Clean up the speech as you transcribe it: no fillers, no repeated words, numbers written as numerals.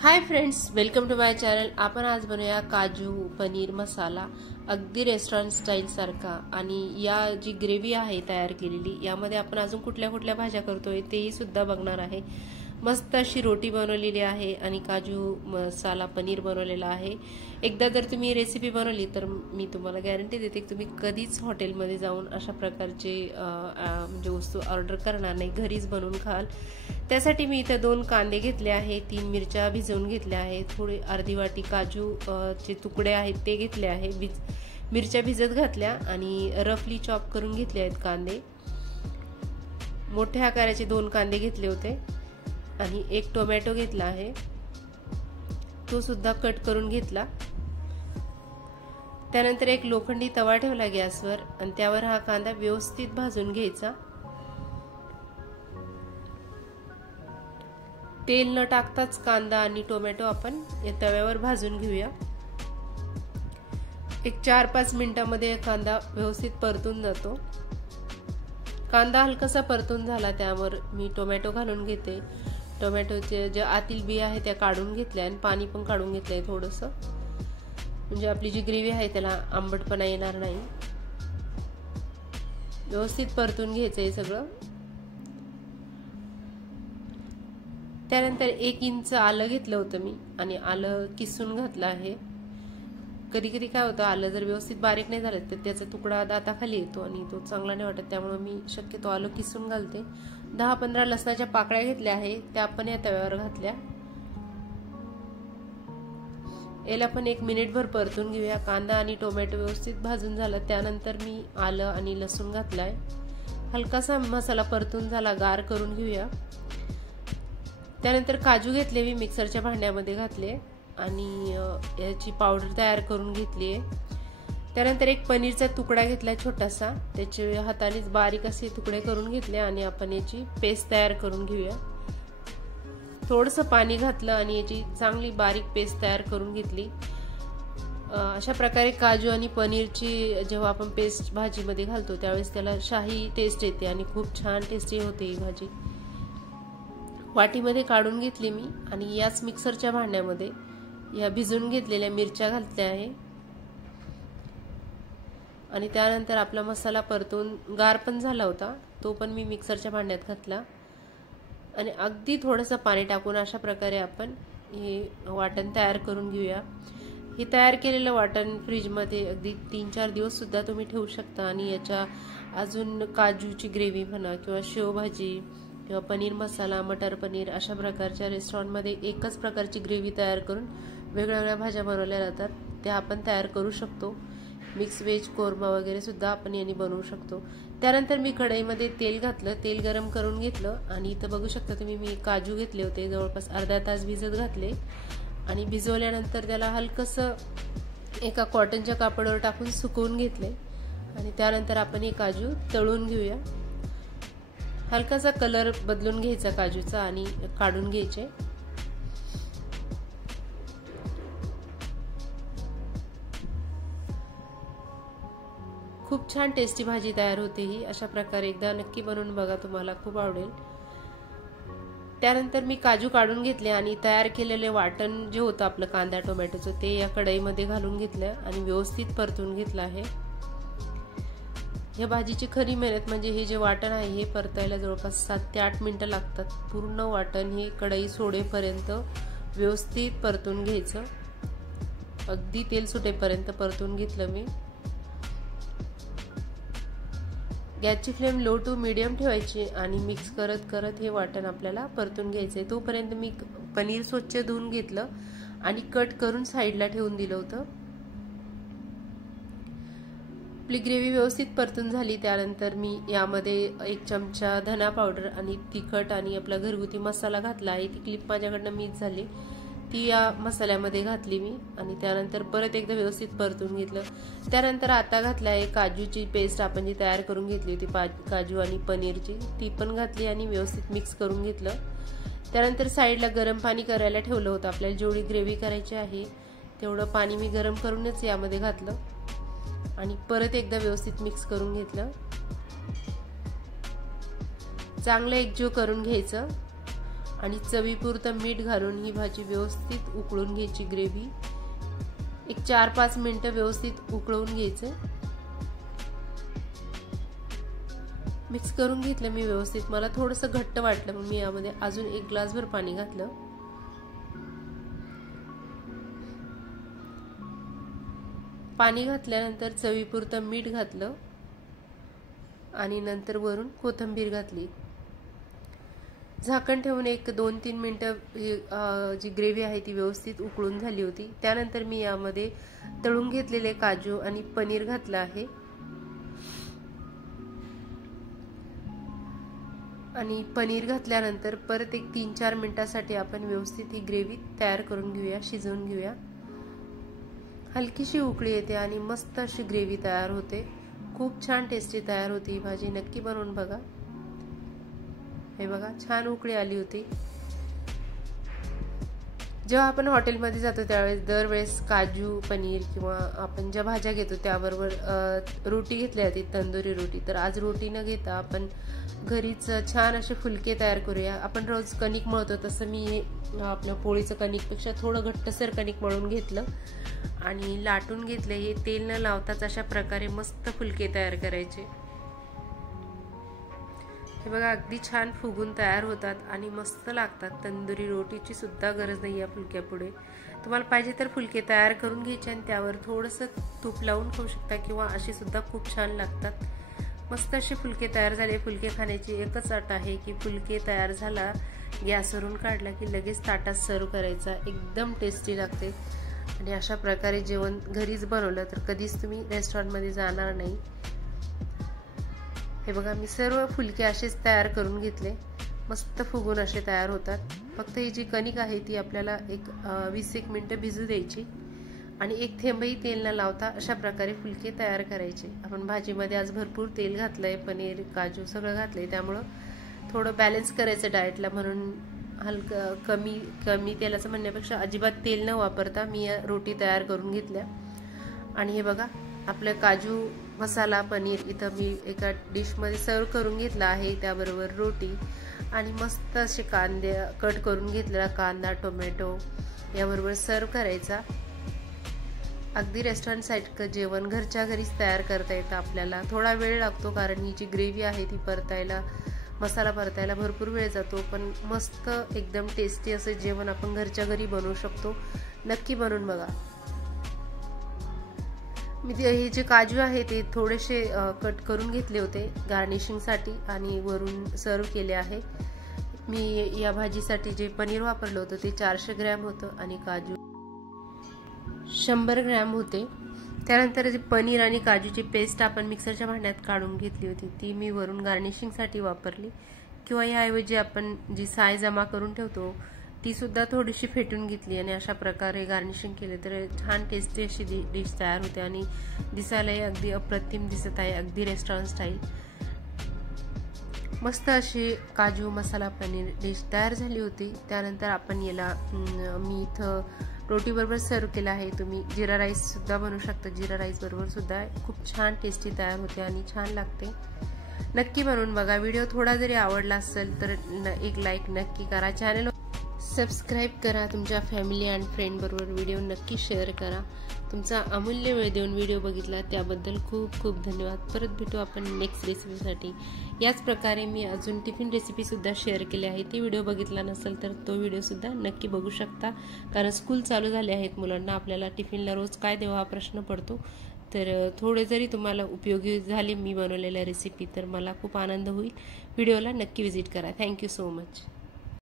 High friends, welcome to my channel. आपण आज बनवूया काजू पनीर मसाला, अगदी रेस्टॉरंट स्टाईल सारखा। आणि या जी ग्रेव्ही आहे तयार केलेली, यामध्ये आपण अजून कुठल्या कुठल्या भाज्या करतोय तेही सुद्धा बघणार आहे। मस्त अशी रोटी बनवलेली आहे आणि काजू मसाला पनीर बनवलेला आहे। एकदा जर तुम्ही रेसिपी बनवली तर मी तुम्हाला गॅरंटी देते की तुम्ही कधीच हॉटेलमध्ये जाऊन अशा प्रकारचे म्हणजे वस्तू ऑर्डर करणार नाही, घरीच बनवून खाल। त्यासाठी मी इथे 2 कांदे घेतले आहे, 3 मिरच्या भिजवून घेतल्या आहेत, थोडी अर्धी वाटी काजू चे तुकडे आहेत ते घेतले आहे, मिरच्या भिजत घातल्या आणि रफली चॉप करून घेतले आहेत कांदे। मोठ्या आकाराचे 2 कांदे घेतले होते आणि 1 टोमॅटो घेतला आहे, तो सुद्धा कट करून घेतला। त्यानंतर एक लोखंडी तवा ठेवला गॅसवर आणि त्यावर हा कांदा व्यवस्थित भाजून घ्यायचा। तेल न टाकताच कांदा आणि टोमॅटो आपण या तव्यावर भाजून घेऊया। एक 4-5 मिनिटांमध्ये कांदा व्यवस्थित परतून जातो। कांदा हलकासा परतून झाला त्यावर मी टोमॅटो घालून घेते। टोमॅटोचे जे आतील बी आहे त्या काढून घेतल्या आणि पाणी पण काढून घेतलंय थोडंसं, म्हणजे आपली जी ग्रेव्ही आहे त्याला आंबटपणा येणार नाही। व्यवस्थित परतून घ्यायचंय सगळं। त्यानंतर 1 इंच आलं घेतलं होतं मी आणि आलं किसून घातलं आहे। कधी कधी काय होतं, आलं जर व्यवस्थित बारीक नाही झालं तर त्याचा तुकडा दाताखाली येतो आणि तो चांगला नाही वाटत, त्यामुळे मी शक्यतो आलं किसून घालते। 10-15 लसणाच्या पाकळ्या घेतल्या आहे, त्या आपण या तव्यावर घातल्या। याला पण 1 मिनिटभर परतून घेऊया। कांदा आणि टोमॅटो व्यवस्थित भाजून झाला त्यानंतर मी आलं आणि लसूण घातलाय। हलकासा मसाला परतून झाला, गार करून घेऊया। त्यानंतर काजू घेतले, मी मिक्सरच्या भांड्यामध्ये घातले आणि याची पावडर तयार करून घेतली आहे। त्यानंतर एक पनीरचा तुकडा घेतला छोटासा, त्याचे हातानेच बारीक असे तुकडे करून घेतले आणि आपण याची पेस्ट तयार करून घेऊया। थोडंसं पाणी घातलं आणि याची चांगली बारीक पेस्ट तयार करून घेतली। अशा प्रकारे काजू आणि पनीरची जेव्हा आपण पेस्ट भाजीमध्ये घालतो त्यावेळेस त्याला शाही टेस्ट येते आणि खूप छान टेस्टी होते ही भाजी। वाटीमध्ये काढून घेतली मी आणि याच मिक्सरच्या भांड्यामध्ये या भिजून घेतलेल्या मिरच्या घातल्या आहे आणि त्यानंतर आपला मसाला परतून गार पण झाला होता, तो पण मी मिक्सरच्या भांड्यात घातला आणि अगदी थोडंसं पाणी टाकून अशा प्रकारे आपण हे वाटण तयार करून घेऊया। हे तयार केलेलं वाटण फ्रीजमध्ये अगदी 3-4 दिवस सुद्धा तुम्ही ठेवू शकता आणि याच्या अजून काजूची ग्रेव्ही म्हणा किंवा शेवभाजी किंवा पनीर मसाला, मटर पनीर अशा प्रकारच्या रेस्टॉरंटमध्ये एकच प्रकारची ग्रेव्ही तयार करून वेगवेगळ्या भाज्या बनवल्या जातात, त्या आपण तयार करू शकतो। मिक्स व्हेज कोरमा वगैरे सुद्धा आपण याने बनवू शकतो। त्यानंतर मी कढईमध्ये तेल घातलं, तेल गरम करून घेतलं आणि इथं बघू शकता तुम्ही मी काजू घेतले होते, जवळपास अर्धा तास भिजत घातले आणि भिजवल्यानंतर त्याला हलकंसं एका कॉटनच्या कापडावर टाकून सुकवून घेतले आणि त्यानंतर आपण हे काजू तळून घेऊया। हलकासा कलर बदलून घ्यायचा काजूचा आणि काढून घ्यायचे। खूप छान टेस्टी भाजी तयार होते ही। अशा प्रकारे एकदा नक्की बनवून बघा, तुम्हाला खूप आवडेल। त्यानंतर मी काजू काढून घेतले आणि तयार केलेले वाटण जे होतं आपलं कांदा टोमॅटोचं ते या कढईमध्ये घालून घेतलं आणि व्यवस्थित परतून घेतलं आहे। या भाजीची खरी मेहनत म्हणजे हे जे वाटण आहे हे परतायला जवळपास 7 ते 8 मिनिटं लागतात। पूर्ण वाटण हे कढई सोडेपर्यंत व्यवस्थित परतून घ्यायचं, अगदी तेल सुटेपर्यंत परतून घेतलं मी। गॅसची फ्लेम लो टू मीडियम ठेवायची आणि मिक्स करत करत हे वाटण आपल्याला परतून घ्यायचंय। तोपर्यंत मी पनीर स्वच्छ धुवून घेतलं आणि कट करून साईडला ठेवून दिलं होतं। आपली ग्रेव्ही व्यवस्थित परतून झाली त्यानंतर मी यामध्ये 1 चमचा धना पावडर आणि तिखट आणि आपला घरगुती मसाला घातला आहे। ती क्लिप माझ्याकडनं मिस झाली, ती या मसाल्यामध्ये घातली मी आणि त्यानंतर परत एकदा व्यवस्थित परतून घेतलं। त्यानंतर आता घातलं आहे काजूची पेस्ट, आपण जी तयार करून घेतली होती काजू आणि पनीरची, ती पण घातली आणि व्यवस्थित मिक्स करून घेतलं। त्यानंतर साईडला गरम पाणी करायला ठेवलं होतं। आपल्याला जेवढी ग्रेव्ही करायची आहे तेवढं पाणी मी गरम करूनच यामध्ये घातलं आणि परत एकदा व्यवस्थित मिक्स करून घेतलं। चांगलं एकजीव करून घ्यायचं आणि चवीपुरतं मीठ घालून ही भाजी व्यवस्थित उकळून घ्यायची. ग्रेव्ही एक 4-5 मिनिटं व्यवस्थित उकळून घ्यायचं. मिक्स करून घेतलं मी व्यवस्थित. मला थोडंसं घट्ट वाटलं मग मी यामध्ये अजून 1 ग्लासभर पाणी घातलं. पाणी घातल्यानंतर चवीपुरतं मीठ घातलं आणि नंतर वरून कोथिंबीर घातली. झाकण ठेवून एक 2-3 मिनिटं जी ग्रेव्ही आहे ती व्यवस्थित उकळून झाली होती. त्यानंतर मी यामध्ये तळून घेतलेले काजू आणि पनीर घातलं आहे आणि पनीर घातल्यानंतर परत एक 3-4 मिनिटांसाठी आपण व्यवस्थित ही ग्रेव्ही तयार करून घेऊया, शिजवून घेऊया. हलकीशी उकळी येते आणि मस्त अशी ग्रेव्ही तयार होते. खूप छान टेस्टी तयार होती ही भाजी. नक्की बनवून बघा. हे बघा छान उकळी आली होती. जेव्हा आपण हॉटेलमध्ये जातो त्यावेळेस दरवेळेस काजू पनीर किंवा आपण ज्या भाज्या घेतो त्याबरोबर रोटी घेतली जाते, तंदुरी रोटी. तर आज रोटी न घेता आपण घरीच छान असे फुलके तयार करूया. आपण रोज कणिक मळतो तसं मी आपल्या पोळीचं कणिकपेक्षा थोडं घट्टसर कणिक मळून घेतलं आणि लाटून घेतले. हे तेल न लावताच अशा प्रकारे मस्त फुलके तयार करायचे. हे बघा अगदी छान फुगून तयार होतात आणि मस्त लागतात. तंदुरी रोटीची सुद्धा गरज नाही या फुलक्यापुढे. तुम्हाला पाहिजे तर फुलके तयार करून घ्यायचे आणि त्यावर थोडंसं तूप लावून खाऊ शकता किंवा अशी सुद्धा खूप छान लागतात. मस्त असे फुलके तयार झाले. फुलके खाण्याची एकच अट आहे की फुलके तयार झाला गॅसवरून काढला की लगेच ताटात सर्व करायचा. एकदम टेस्टी लागते आणि अशा प्रकारे जेवण घरीच बनवलं तर कधीच तुम्ही रेस्टॉरंटमध्ये जाणार नाही. हे बघा मी सर्व फुलके असेच तयार करून घेतले. मस्त फुगून असे तयार होतात. फक्त ही जी कणिक आहे ती आपल्याला एक 20-1 मिनिटं भिजू द्यायची आणि एक थेंबही तेल न लावता अशा प्रकारे फुलके तयार करायचे. आपण भाजीमध्ये आज भरपूर तेल घातलंय, पनीर काजू सगळं घातलंय, त्यामुळं थोडं बॅलन्स करायचं डाएटला म्हणून हलकं कमी तेलाचं म्हणण्यापेक्षा अजिबात तेल न वापरता मी या रोटी तयार करून घेतल्या. आणि हे बघा आपलं काजू मसाला पनीर इथं मी एका डिशमध्ये सर्व करून घेतला आहे. त्याबरोबर रोटी आणि मस्त असे कांदे कट करून घेतलेला कांदा टोमॅटो याबरोबर सर्व करायचा. अगदी रेस्टॉरंट सारखं जेवण घरच्या घरीच तयार करता येतं आपल्याला. थोडा वेळ लागतो कारण ही जी ग्रेव्ही आहे ती परतायला, मसाला परतायला भरपूर वेळ जातो, पण मस्त एकदम टेस्टी असं जेवण आपण घरच्या घरी बनवू शकतो. नक्की बनवून बघा. मी हे जे काजू आहे ते थोडेसे कट करून घेतले होते गार्निशिंगसाठी आणि वरून सर्व केले आहे. मी या भाजीसाठी जे पनीर वापरलं होतं ते 400 ग्रॅम होतं आणि काजू 100 ग्रॅम होते. त्यानंतर जे पनीर आणि काजूची पेस्ट आपण मिक्सरच्या भांड्यात काढून घेतली होती ती मी वरून गार्निशिंगसाठी वापरली. किंवा याऐवजी आपण जी साय जमा करून ठेवतो ती सुद्धा थोडीशी फेटून घेतली आणि अशा प्रकारे गार्निशिंग केले तर छान टेस्टी अशी डिश तयार होते आणि दिसायलाही अगदी अप्रतिम दिसत आहे, अगदी रेस्टॉरंट स्टाईल. मस्त अशी काजू मसाला पनीर डिश तयार झाली होती. त्यानंतर आपण याला मी इथं रोटी बरोबर सर्व केला आहे. तुम्ही जिरा राईस सुद्धा बनवू शकता. जिरा राईस बरोबर सुद्धा खूप छान टेस्टी तयार होते आणि छान लागते. नक्की बनवून बघा. व्हिडिओ थोडा जरी आवडला असेल तर एक लाईक नक्की करा. चॅनल सबस्क्राईब करा. तुमच्या फॅमिली अँड फ्रेंड बरोबर व्हिडिओ नक्की शेअर करा. तुमचा अमूल्य वेळ देऊन व्हिडिओ बघितला त्याबद्दल खूप खूप धन्यवाद. परत भेटू आपण नेक्स्ट रेसिपीसाठी. याच प्रकारे मी अजून टिफिन रेसिपी सुद्धा शेअर केली आहे. ती व्हिडिओ बघितला नसेल तर तो व्हिडिओ सुद्धा नक्की बघू शकता. कारण स्कूल चालू झाले आहेत मुलांना, आपल्याला टिफिनला रोज काय देवा हा प्रश्न पडतो. तर थोडे जरी तुम्हाला उपयोगी झाले मी बनवलेल्या रेसिपी तर मला खूप आनंद होईल. व्हिडिओला नक्की व्हिजिट करा. Thank you so much.